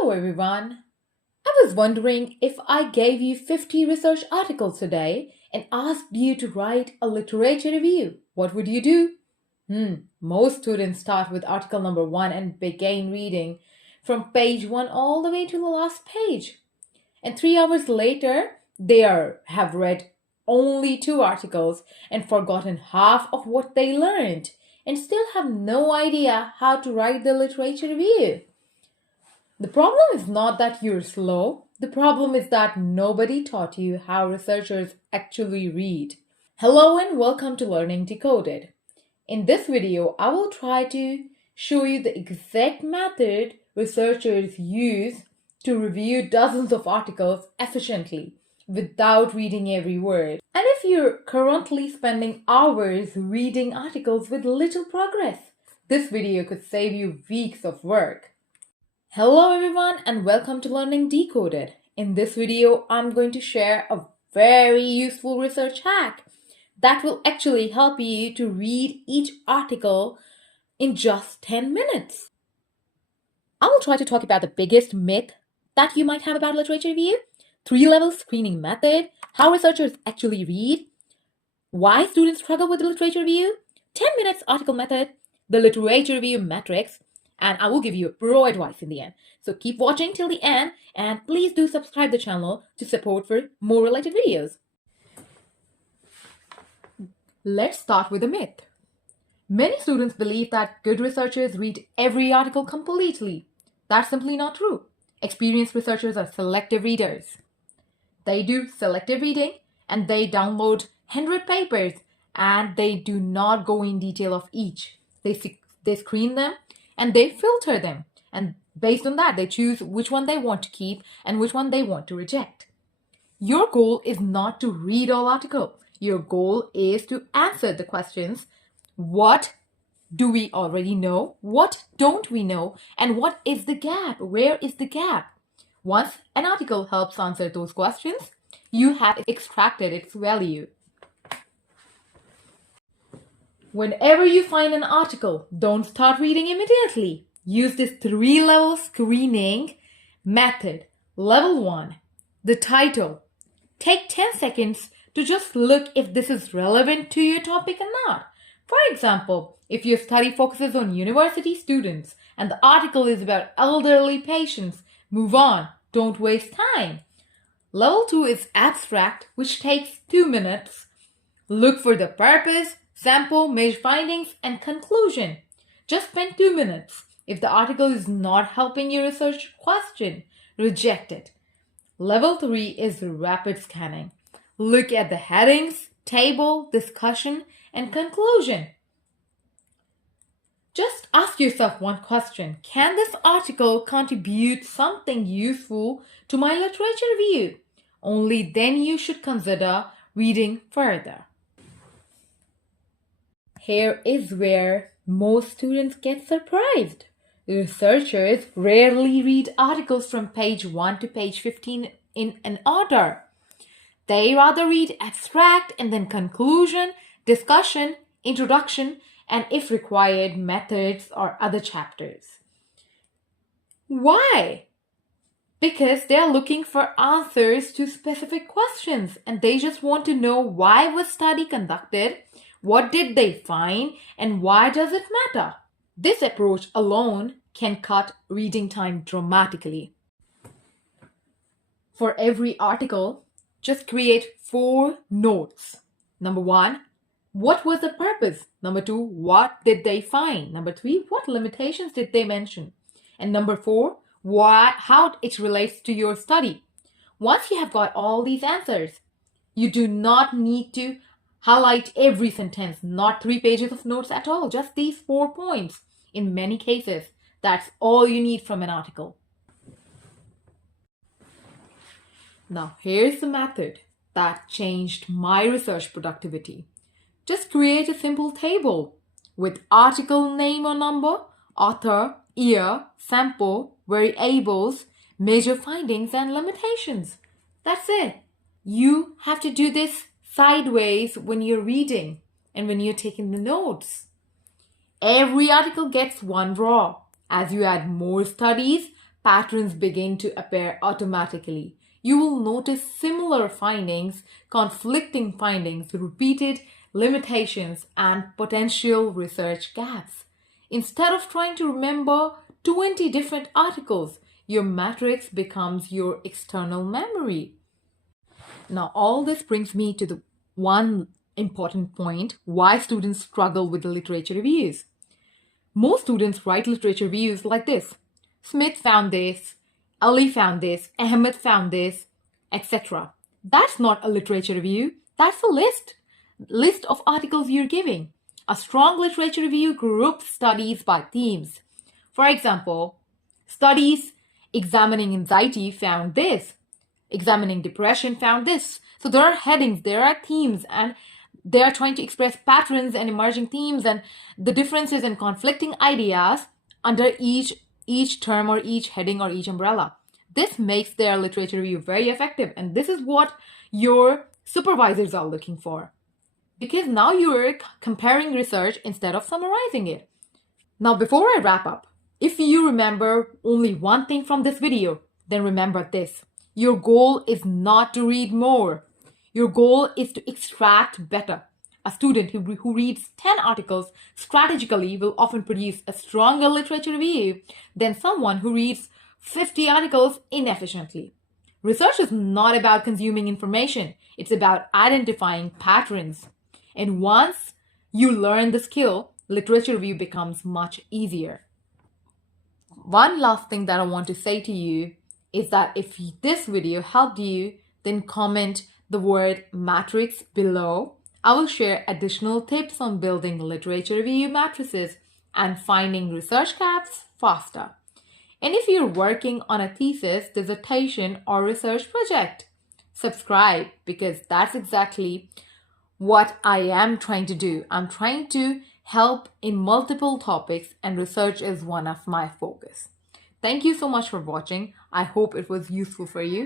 Hello everyone. I was wondering if I gave you 50 research articles today and asked you to write a literature review. What would you do? Most students start with article number 1 and begin reading from page 1 all the way to the last page. And 3 hours later, have read only 2 articles and forgotten half of what they learned and still have no idea how to write the literature review. The problem is not that you're slow. The problem is that nobody taught you how researchers actually read. Hello and welcome to Learning Decoded. In this video, I will try to show you the exact method researchers use to review dozens of articles efficiently without reading every word. And if you're currently spending hours reading articles with little progress, this video could save you weeks of work. Hello everyone and welcome to Learning Decoded. In this video, I'm going to share a very useful research hack that will actually help you to read each article in just 10 minutes. I will try to talk about the biggest myth that you might have about literature review, 3-level screening method, how researchers actually read, why students struggle with the literature review, 10 minutes article method, the literature review matrix, and I will give you pro advice in the end. So keep watching till the end and please do subscribe the channel to support for more related videos. Let's start with a myth. Many students believe that good researchers read every article completely. That's simply not true. Experienced researchers are selective readers. They do selective reading and they download 100 papers and they do not go in detail of each. They screen them and they filter them. And based on that, they choose which one they want to keep and which one they want to reject. Your goal is not to read all articles. Your goal is to answer the questions. What do we already know? What don't we know? And what is the gap? Where is the gap? Once an article helps answer those questions, you have extracted its value. Whenever you find an article, don't start reading immediately. Use this 3-level screening method. Level 1, the title. Take 10 seconds to just look if this is relevant to your topic or not. For example, if your study focuses on university students and the article is about elderly patients, move on. Don't waste time. Level 2 is abstract, which takes 2 minutes. Look for the purpose, sample, measure findings, and conclusion. Just spend 2 minutes. If the article is not helping your research question, reject it. Level 3 is rapid scanning. Look at the headings, table, discussion, and conclusion. Just ask yourself one question. Can this article contribute something useful to my literature review? Only then you should consider reading further. Here is where most students get surprised. Researchers rarely read articles from page 1 to page 15 in an order. They rather read abstract and then conclusion, discussion, introduction, and if required, methods or other chapters. Why? Because they are looking for answers to specific questions and they just want to know why was study conducted, what did they find, and why does it matter? This approach alone can cut reading time dramatically. For every article, just create 4 notes. Number 1, what was the purpose? Number 2, what did they find? Number 3, what limitations did they mention? And number 4, how it relates to your study. Once you have got all these answers, you do not need to highlight every sentence, not 3 pages of notes at all, just these 4 points. In many cases, that's all you need from an article. Now, here's the method that changed my research productivity. Just create a simple table with article name or number, author, year, sample, variables, major findings, and limitations. That's it. You have to do this sideways when you're reading and when you're taking the notes. Every article gets 1 row. As you add more studies, patterns begin to appear automatically. You will notice similar findings, conflicting findings, repeated limitations, and potential research gaps. Instead of trying to remember 20 different articles, your matrix becomes your external memory. Now, all this brings me to the one important point why students struggle with the literature reviews. Most students write literature reviews like this: Smith found this, Ali found this, Ahmed found this, etc. That's not a literature review, that's a list of articles you're giving. A strong literature review groups studies by themes. For example, studies examining anxiety found this, examining depression found this. So there are headings, there are themes, and they are trying to express patterns and emerging themes and the differences and conflicting ideas under each term or each heading or each umbrella. This makes their literature review very effective, and this is what your supervisors are looking for, because now you're comparing research instead of summarizing it. Now, before I wrap up, if you remember only one thing from this video, then remember this: your goal is not to read more. Your goal is to extract better. A student who reads 10 articles strategically will often produce a stronger literature review than someone who reads 50 articles inefficiently. Research is not about consuming information, it's about identifying patterns. And once you learn the skill, literature review becomes much easier. One last thing that I want to say to you is that if this video helped you, then comment the word matrix below. I will share additional tips on building literature review matrices and finding research gaps faster. And if you're working on a thesis, dissertation, or research project, subscribe, because that's exactly what I am trying to do. I'm trying to help in multiple topics, and research is one of my focus. Thank you so much for watching. I hope it was useful for you.